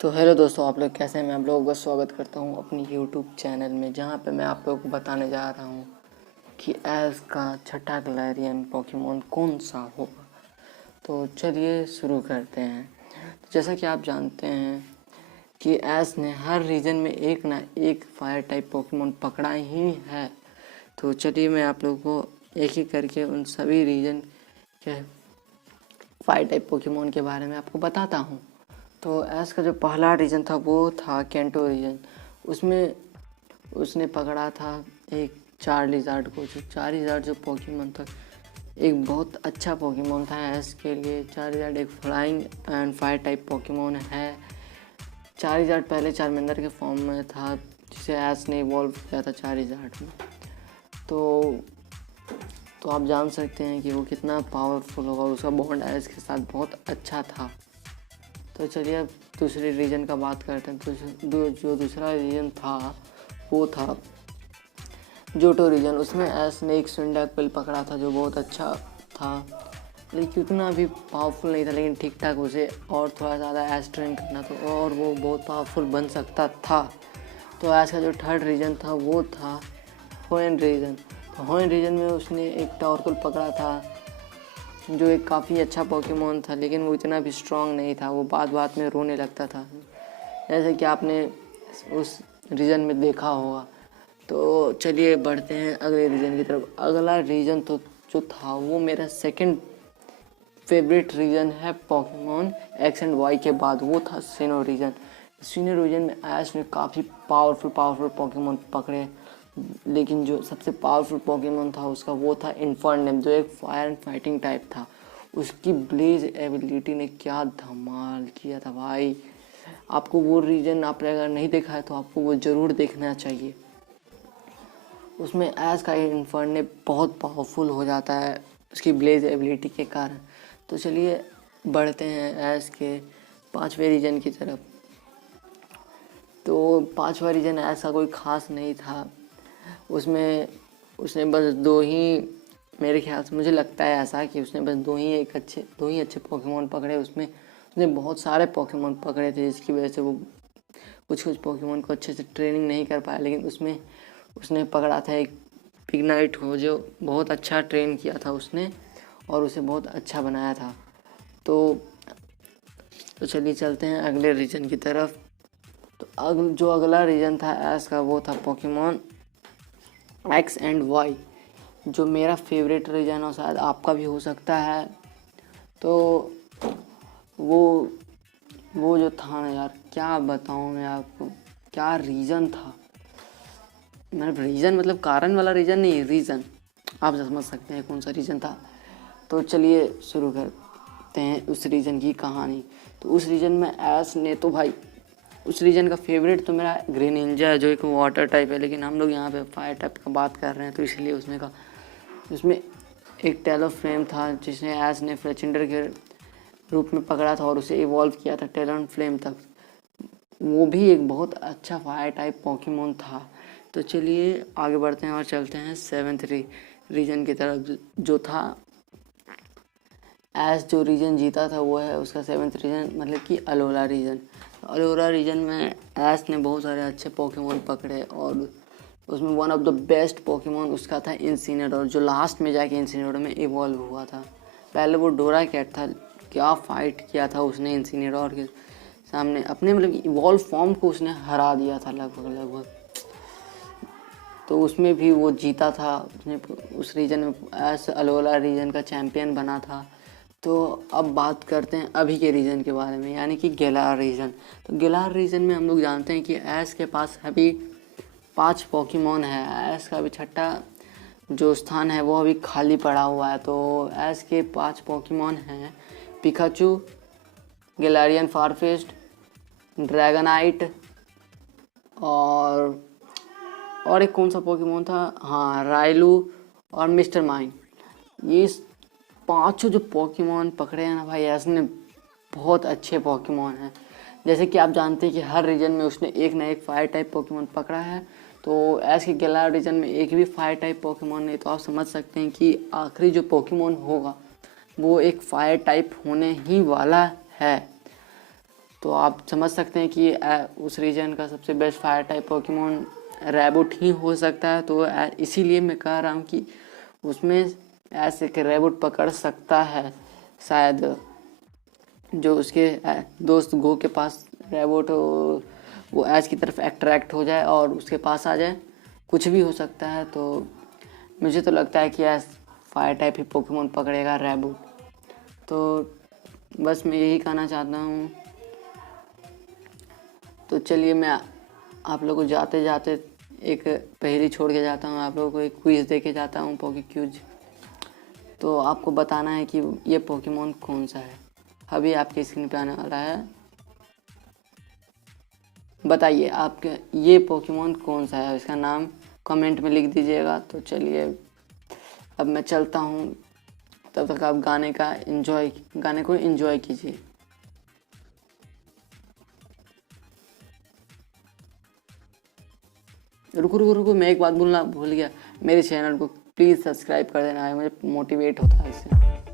तो हेलो दोस्तों, आप लोग कैसे हैं। मैं आप लोगों का स्वागत करता हूं अपनी यूट्यूब चैनल में, जहां पे मैं आप लोगों को बताने जा रहा हूं कि एज का छठा ग्लैरियन पोकेमॉन कौन सा होगा। तो चलिए शुरू करते हैं। तो जैसा कि आप जानते हैं कि एज ने हर रीजन में एक ना एक फायर टाइप पोकेमॉन पकड़ा ही है। तो चलिए मैं आप लोगों को एक एक करके उन सभी रीजन के फायर टाइप पोकेमॉन के बारे में आपको बताता हूँ। तो एस का जो पहला रीजन था वो था कैंटो रीजन। उसमें उसने पकड़ा था एक चार्लिजार्ड को। जो चार्लिजार्ड जो पोकेमॉन था एक बहुत अच्छा पोकेमॉन था एस के लिए। चार्लिजार्ड एक flying and fire type Pokemon है। चार्लिजार्ड पहले चार्मेंडर के फॉर्म में था, जिसे एस ने इवॉल्व किया था चार्लिजार्ड में। तो आप जान सकते हैं कि वो कितना पावरफुल होगा और उसका बॉन्ड एस के साथ बहुत अच्छा था। तो चलिए अब दूसरे रीजन का बात करते हैं। तो जो दूसरा रीजन था वो था जोटो रीजन। उसमें एस ने एक स्विंडैक्पल पकड़ा था जो बहुत अच्छा था, लेकिन उतना भी पावरफुल नहीं था। लेकिन ठीक ठाक उसे और थोड़ा ज़्यादा एस ट्रेन करना था और वो बहुत पावरफुल बन सकता था। तो एस का जो थर्ड रीजन था वो था होएन रीजन। तो होएन रीजन में उसने एक टॉर्कुल पकड़ा था जो एक काफ़ी अच्छा पोकेमॉन था, लेकिन वो इतना भी स्ट्रांग नहीं था। वो बात बात में रोने लगता था, जैसे कि आपने उस रीजन में देखा होगा। तो चलिए बढ़ते हैं अगले रीजन की तरफ। अगला रीजन तो जो था वो मेरा सेकंड फेवरेट रीजन है पोकेमॉन एक्स एंड वाई के बाद, वो था सिनो रीजन। सिनो रीजन में ऐश ने काफ़ी पावरफुल पोकेमॉन पकड़े, लेकिन जो सबसे पावरफुल पोकेमॉन था उसका वो था इन्फर्नेम, जो एक फायर एंड फाइटिंग टाइप था। उसकी ब्लेज एबिलिटी ने क्या धमाल किया था भाई। आपको वो रीजन आपने अगर नहीं देखा है तो आपको वो ज़रूर देखना चाहिए। उसमें एज का इन्फर्ने बहुत पावरफुल हो जाता है उसकी ब्लेज एबिलिटी के कारण। तो चलिए बढ़ते हैं एज के पांचवें रीजन की तरफ। तो पांचवा रीजन ऐसा कोई ख़ास नहीं था। उसमें उसने बस दो ही, मेरे ख्याल से मुझे लगता है ऐसा कि उसने बस दो ही अच्छे पोकेमॉन पकड़े। उसमें उसने बहुत सारे पोकेमॉन पकड़े थे, जिसकी वजह से वो कुछ पोकेमॉन को अच्छे से ट्रेनिंग नहीं कर पाया। लेकिन उसमें उसने पकड़ा था एक पिग्नाइट को, जो बहुत अच्छा ट्रेन किया था उसने और उसे बहुत अच्छा बनाया था। तो चलिए चलते हैं अगले रीजन की तरफ। तो जो अगला रीजन था एस का वो था पोकेमॉन एक्स एंड वाई, जो मेरा फेवरेट रीजन और शायद आपका भी हो सकता है। तो वो वो जो था ना यार, क्या बताऊँ मैं आपको, क्या रीज़न था। मतलब रीज़न मतलब कारण वाला रीज़न नहीं, रीज़न आप समझ सकते हैं कौन सा रीज़न था। तो चलिए शुरू करते हैं उस रीजन की कहानी। तो उस रीजन में एस ने तो भाई, उस रीजन का फेवरेट तो मेरा ग्रेनिंजा है, जो एक वाटर टाइप है। लेकिन हम लोग यहाँ पे फायर टाइप का बात कर रहे हैं, तो इसलिए उसमें एक टेलोफ्लेम था जिसने एस ने फ्लेचिंडर के रूप में पकड़ा था और उसे इवॉल्व किया था टेलोफ्लेम तक। वो भी एक बहुत अच्छा फायर टाइप पोकेमॉन था। तो चलिए आगे बढ़ते हैं और चलते हैं सेवेंथ रीजन की तरफ, जो था एस जो रीजन जीता था वो है उसका सेवेंथ रीजन, मतलब कि अलोला रीजन। अलोला रीजन में एस ने बहुत सारे अच्छे पोकेमॉन पकड़े और उसमें one of the best Pokemon उसका था इंसिनेडोर, जो लास्ट में जाके इंसिनेडोर में इवॉल्व हुआ था। पहले वो डोरा कैट था, क्या फाइट किया था उसने इंसिनेडोर के सामने। अपने मतलब इवॉल्व फॉर्म को उसने हरा दिया था लगभग। तो उसमें भी वो जीता था। उसने उस रीजन में एस अलोला रीजन का चैम्पियन बना था। तो अब बात करते हैं अभी के रीजन के बारे में, यानी कि गेलार रीजन। तो गेलार रीजन में हम लोग जानते हैं कि एस के पास अभी 5 पोकेमॉन है। एस का अभी छठा जो स्थान है वो अभी खाली पड़ा हुआ है। तो एस के 5 पोकेमॉन हैं, पिकाचू, गेलारियन फारफेस्ट, ड्रैगनाइट और एक कौन सा पोकेमॉन था, हाँ राइलू और मिस्टर माइन। ये पांचों जो पोकेमॉन पकड़े हैं ना भाई, ऐसे बहुत अच्छे पोकेमॉन हैं। जैसे कि आप जानते हैं कि हर रीजन में उसने एक ना एक फायर टाइप पोकेमॉन पकड़ा है। तो ऐसे के गेलार रीजन में एक भी फायर टाइप पोकेमॉन नहीं, तो आप समझ सकते हैं कि आखिरी जो पोकेमॉन होगा वो एक फायर टाइप होने ही वाला है। तो आप समझ सकते हैं कि उस रीजन का सबसे बेस्ट फायर टाइप पोकेमोन रैबुट ही हो सकता है। तो इसीलिए मैं कह रहा हूँ कि उसमें ऐसे कि रैबुट पकड़ सकता है शायद, जो उसके दोस्त गो के पास रैबुट वो ऐश की तरफ अट्रैक्ट हो जाए और उसके पास आ जाए, कुछ भी हो सकता है। तो मुझे तो लगता है कि ऐश फायर टाइप ही पोकेमोन पकड़ेगा रैबुट। तो बस मैं यही कहना चाहता हूँ। तो चलिए मैं आप लोगों को जाते जाते एक पहेली छोड़ के जाता हूँ, आप लोगों को एक क्विज़ दे के जाता हूँ, पोके क्यूज। तो आपको बताना है कि ये पोकेमोन कौन सा है। अभी आपके स्क्रीन पे आने वाला है, बताइए आपके ये पोकेमोन कौन सा है, इसका नाम कमेंट में लिख दीजिएगा। तो चलिए अब मैं चलता हूँ, तब तक आप गाने को एंजॉय कीजिए। रुको, मैं एक बात बोलना भूल गया, मेरे चैनल को प्लीज़ सब्सक्राइब कर देना है, मुझे मोटिवेट होता है इससे।